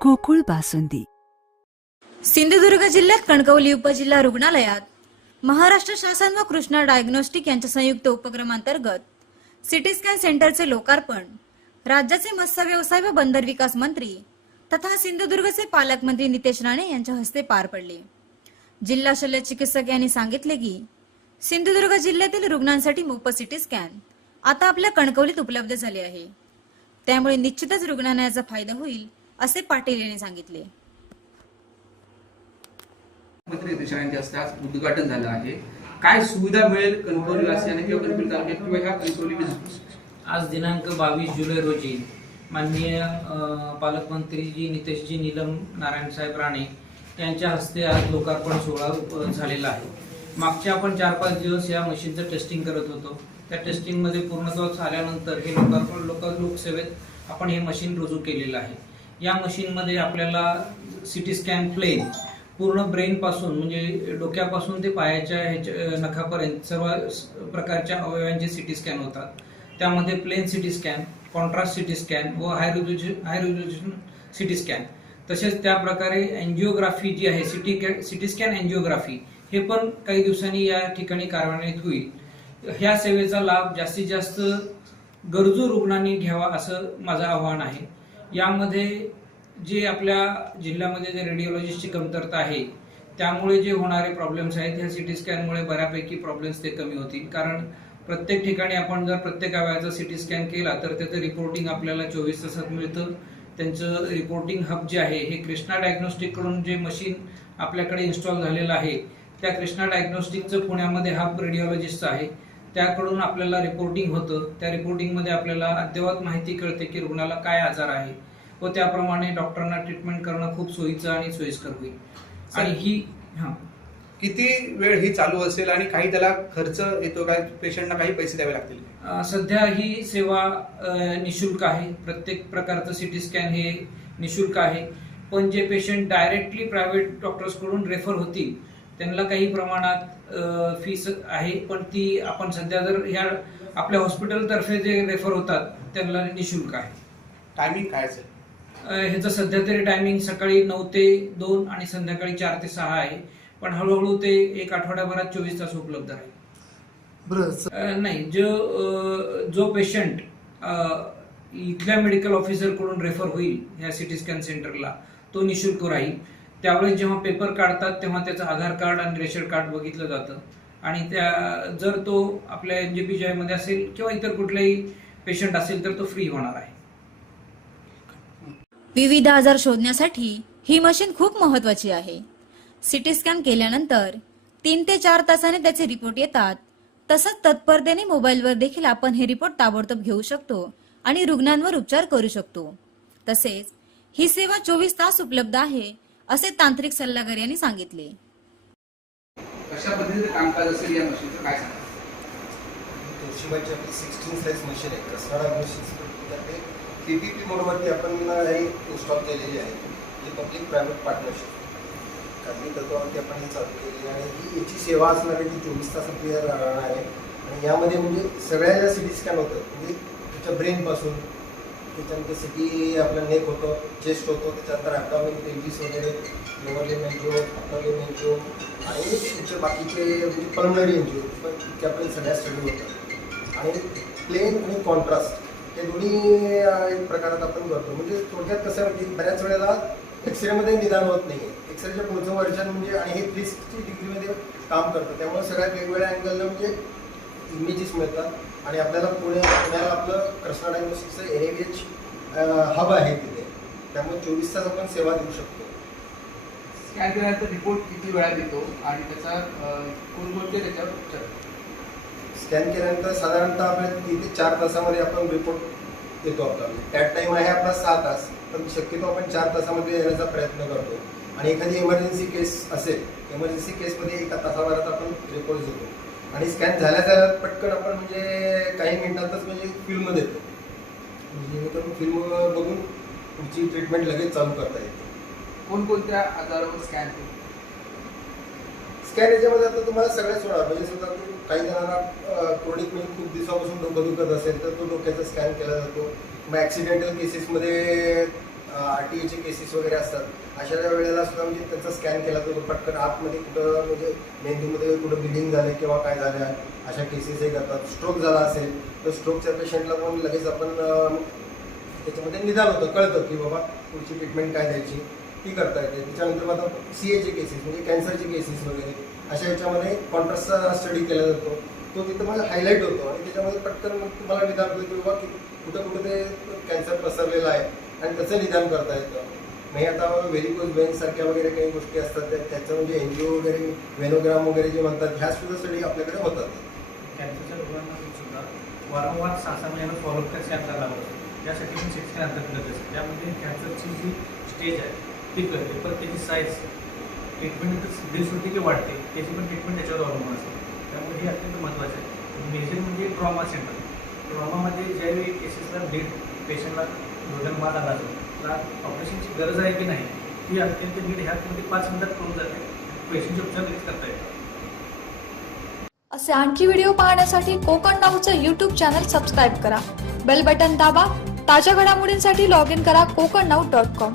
गोकुळ बासुंदी. सिंधुदुर्ग जिल्ह्यात कणकवली उपजिल्हा रुग्णालयात महाराष्ट्र शासन व कृष्णा डायग्नोस्टिक यांच्या संयुक्त उपक्रमांतर्गत सिटी स्कॅन सेंटरचे लोकार्पण राज्याचे मत्स्य व्यवसाय व बंदर विकास मंत्री तथा सिंधुदुर्गचे पालकमंत्री नितेश राणे यांच्या हस्ते पार पडले. जिल्हा शल्य चिकित्सक यांनी सांगितले की सिंधुदुर्ग जिल्ह्यातील रुग्णांसाठी मोफत सिटी स्कॅन आता आपल्या कणकवलीत उपलब्ध झाले आहे. त्यामुळे निश्चितच रुग्णालयाचा फायदा होईल असे पाटील यांनी सांगितले आज उद्घाटन झालं आहे. काय सुविधा मिळेल कणकवली वासियांना किंवा कणकवली तालुक्यात किंवा ह्या कणकवली आज दिनांक बावीस जुलै रोजी माननीय अ, पालकमंत्री जी नितेशजी नीलम नारायणसाहेब राणे यांच्या हस्ते आज लोकार्पण सोहळा झालेला आहे. मागच्या आपण चार पाच दिवस या मशीनचं टेस्टिंग करत होतो. त्या टेस्टिंगमध्ये पूर्णत्वास आल्यानंतर हे लोकार्पण लोक लोकसेवेत आपण हे मशीन रुजू केलेलं आहे. या मशीनमध्ये आपल्याला सिटी स्कॅन प्लेन पूर्ण ब्रेनपासून म्हणजे डोक्यापासून ते पायाच्या ह्याच्या नखापर्यंत सर्व स- प्रकारच्या अवयवांचे सिटी स्कॅन होतात. त्यामध्ये plain CT scan contrast CT scan व high resolution high resolution CT scan तसेच त्या प्रकारे अँजिओग्राफी जी आहे सिटी सिटी स्कॅन अँजिओग्राफी हे पण काही दिवसांनी या ठिकाणी कार्यान्वित होईल. ह्या सेवेचा लाभ जास्तीत जास्त गरजू रुग्णांनी घ्यावा असं माझं आव्हान आहे. यामध्ये जे आपल्या जिल्ह्यामध्ये जे रेडिओलॉजिस्टची कमतरता आहे त्यामुळे जे होणारे प्रॉब्लेम्स आहेत ह्या सिटी स्कॅनमुळे बऱ्यापैकी प्रॉब्लेम्स ते कमी होतील. कारण प्रत्येक ठिकाणी आपण जर प्रत्येक अवयाचा सिटी स्कॅन केला तर त्याचं रिपोर्टिंग आपल्याला चोवीस तासात मिळतं. त्यांचं रिपोर्टिंग हब जे आहे हे कृष्णा डायग्नोस्टिककडून जे मशीन आपल्याकडे इन्स्टॉल झालेलं आहे त्या कृष्णा डायग्नोस्टिकचं पुण्यामध्ये हब रेडिओलॉजिस्टचं आहे. त्याकडून आपल्याला रिपोर्टिंग होतं. त्या रिपोर्टिंगमध्ये आपल्याला अद्ययावत माहिती कळते की रुग्णाला काय आजार आहे व त्याप्रमाणे डॉक्टरांना ट्रीटमेंट करणं खूप सोयीचं आणि सोयीस्कर होईल. आणि ही हा. किती वेळ ही चालू असेल आणि काही त्याला खर्च येतो काय पेशंटना काही पैसे द्यावे लागतील? सध्या ही सेवा निशुल्क आहे. प्रत्येक प्रकारचं सिटी स्कॅन हे निशुल्क आहे. पण जे पेशंट डायरेक्टली प्रायव्हेट डॉक्टर्सकडून रेफर होतील त्यांना काही प्रमाणात फीस आहे पण ती आपण सध्या जर ह्या आपल्या हॉस्पिटलतर्फे जे रेफर होतात त्यांना निशुल्क आहे. टायमिंग काय असेल? ह्याचं सध्या तरी टायमिंग सकाळी नऊ ते दोन आणि संध्याकाळी चार ते सहा आहे पण हळूहळू ते एक आठवड्याभरात चोवीस तास उपलब्ध आहे नाही जो जो पेशंट इथल्या मेडिकल ऑफिसरकडून रेफर होईल ह्या सिटी स्कॅन सेंटरला तो निशुल्क राहील. त्यावेळेस जेव्हा पेपर काढतात तेव्हा त्याचं आधार कार्ड आणि रेशन कार्ड बघितलं जातं. आणि त्या जर तो आपल्या एन जे पी मध्ये असेल किंवा इतर कुठलाही पेशंट असेल तर तो फ्री होणार आहे. विविध आजार शोधण्यासाठी ही मशीन खूप महत्वाची आहे. सिटी स्कॅन केल्यानंतर तीन ते चार तासाने त्याचे रिपोर्ट येतात. तसंच तत्परतेने मोबाईलवर देखील आपण हे रिपोर्ट ताबडतोब घेऊ शकतो आणि रुग्णांवर उपचार करू शकतो. तसेच ही सेवा चोवीस तास उपलब्ध आहे असे तांत्रिक सल्लागार यांनी सांगितले. कशा पद्धतीचं कामकाज असेल या मशीनचं काय सांगा तोशिबाची आपली सिक्स्टीन साईज मशीन आहे कसरा डायग्नोस्टिक्सतर्फे पी पी पी मोडवरती आपण हे इन्स्टॉल केलेली आहे. ही पब्लिक प्रायव्हेट पार्टनरशिप खाजगी तत्वावरती आपण ही चालू केलेली आहे. आणि ही याची सेवा असणार आहे ती चोवीस तास आपली राहणार आहे. आणि यामध्ये म्हणजे सगळ्या ज्या सिटी स्कॅन होतं म्हणजे त्याच्या ब्रेनपासून त्याच्यानंतर जसं की आपलं नेक होतो चेस्ट होतो त्याच्यानंतर ॲबडॉमिन पेजीस वगैरे lower limb angio upper limb आणि तुमचे बाकीचे म्हणजे पल्मनरी एन्जिओ पण इतके आपले सगळ्या स्टडी होतात. आणि प्लेन आणि कॉन्ट्रास्ट हे दोन्ही एक प्रकारात आपण करतो. म्हणजे थोडक्यात कसं आहे की बऱ्याच वेळेला एक्सरेमध्ये निदान होत नाही. एक्सरेच्या पुढचं वर्जन म्हणजे आणि हे थ्री सिक्स्टी डिग्रीमध्ये काम करतं. त्यामुळे सगळ्यात वेगवेगळ्या अँगलला म्हणजे इमेजेस मिळतात. आणि आपल्याला पुणे पुण्याला आपलं कृष्णा डायग्नोस्टिक्सचं एन एच हब आहे तिथे. त्यामुळे चोवीस तास आपण सेवा देऊ शकतो. स्कॅन केल्यानंतर रिपोर्ट किती वेळात येतो आणि त्याचा कोणकोणते त्याच्यावर उपचार? स्कॅन केल्यानंतर साधारणतः आपल्या तीन ते चार तासामध्ये आपण रिपोर्ट येतो आपला त्यात टाइम आहे आपला सहा तास पण शक्यतो आपण चार तासामध्ये येण्याचा प्रयत्न करतो. आणि एखादी इमर्जन्सी केस असेल इमर्जन्सी केसमध्ये एका तासाभरात आपण रिपोर्ट देतो. आणि स्कॅन झाल्या झाल्या पटकन आपण म्हणजे काही मिनिटातच म्हणजे फिल्म देतो म्हणजे फिल्म बघून पुढची ट्रीटमेंट लगेच चालू करता येते. कोणकोणत्या आजारावर स्कॅन स्कॅन याच्यामध्ये आता तुम्हाला सगळ्या सोडा म्हणजे सुद्धा काही जणांना क्रोनिक म्हणजे खूप दिवसापासून डोकं दुखत असेल तर तो डोक्याचा स्कॅन केला जातो. मग ॲक्सिडेंटल केसेसमध्ये आर टी एचे केसेस वगैरे असतात अशा वेळेला सुद्धा म्हणजे त्याचा स्कॅन केला जातो पटकन आतमध्ये कुठं म्हणजे मेंदूमध्ये कुठं ब्लिडिंग झालं किंवा काय झालं अशा केसेसही करतात. स्ट्रोक झाला असेल तर स्ट्रोकच्या पेशंटला पण लगेच आपण त्याच्यामध्ये निदान होतं कळतं की बाबा पुढची ट्रीटमेंट काय द्यायची ती करता येते. त्याच्यानंतर आता सी एचे केसेस म्हणजे कॅन्सरचे केसेस वगैरे अशा याच्यामध्ये कॉन्ट्रास्टचा स्टडी केला जातो. तो तिथं मला हायलाईट होतो आणि त्याच्यामध्ये पटकन मग तुम्हाला निदान होतं की बाबा कुठं कुठं ते कॅन्सर पसरलेला आहे. आणि त्याचं निदान करता येतं? नाही आता व्हेरिकोज वेन्स सारख्या वगैरे काही गोष्टी असतात त्या- त्याचं म्हणजे एन जी ओ वगैरे वेनोग्राम वगैरे जे म्हणतात ह्या सुद्धा स्टडी आपल्याकडे होतात. कॅन्सरच्या रुग्णांना सुद्धा वारंवार सहा सहा महिन्याला फॉलोअप कर आपल्याला लागतो त्यासाठी पण सिटी अंतर्गत असते त्यामध्ये कॅन्सरची जी स्टेज आहे ती कळते पण त्याची साईज ट्रीटमेंट बेस होते की वाढते. त्याची पण ट्रीटमेंट त्याच्यावर अवलंबून असते. त्यामुळे हे अत्यंत महत्त्वाचं आहे. मेजर म्हणजे ट्रॉमा सेंटर ट्रॉमामध्ये ज्यावेळी केसेसला डेट पेशंटला डोळ्याला मार आला असतो त्याला ऑपरेशनची गरज आहे की नाही ही अत्यंत नीट ह्यामध्ये पाच मिनिटात करून जाते. पेशंटचे उपचार लगेच करता येतात असे आणखी व्हिडिओ पाहण्यासाठी कोकण नाऊचं यूट्यूब चॅनल सबस्क्राईब करा. बेल बटन दाबा. ताज्या घडामोडींसाठी लॉग इन करा कोकण नाऊ डॉट कॉम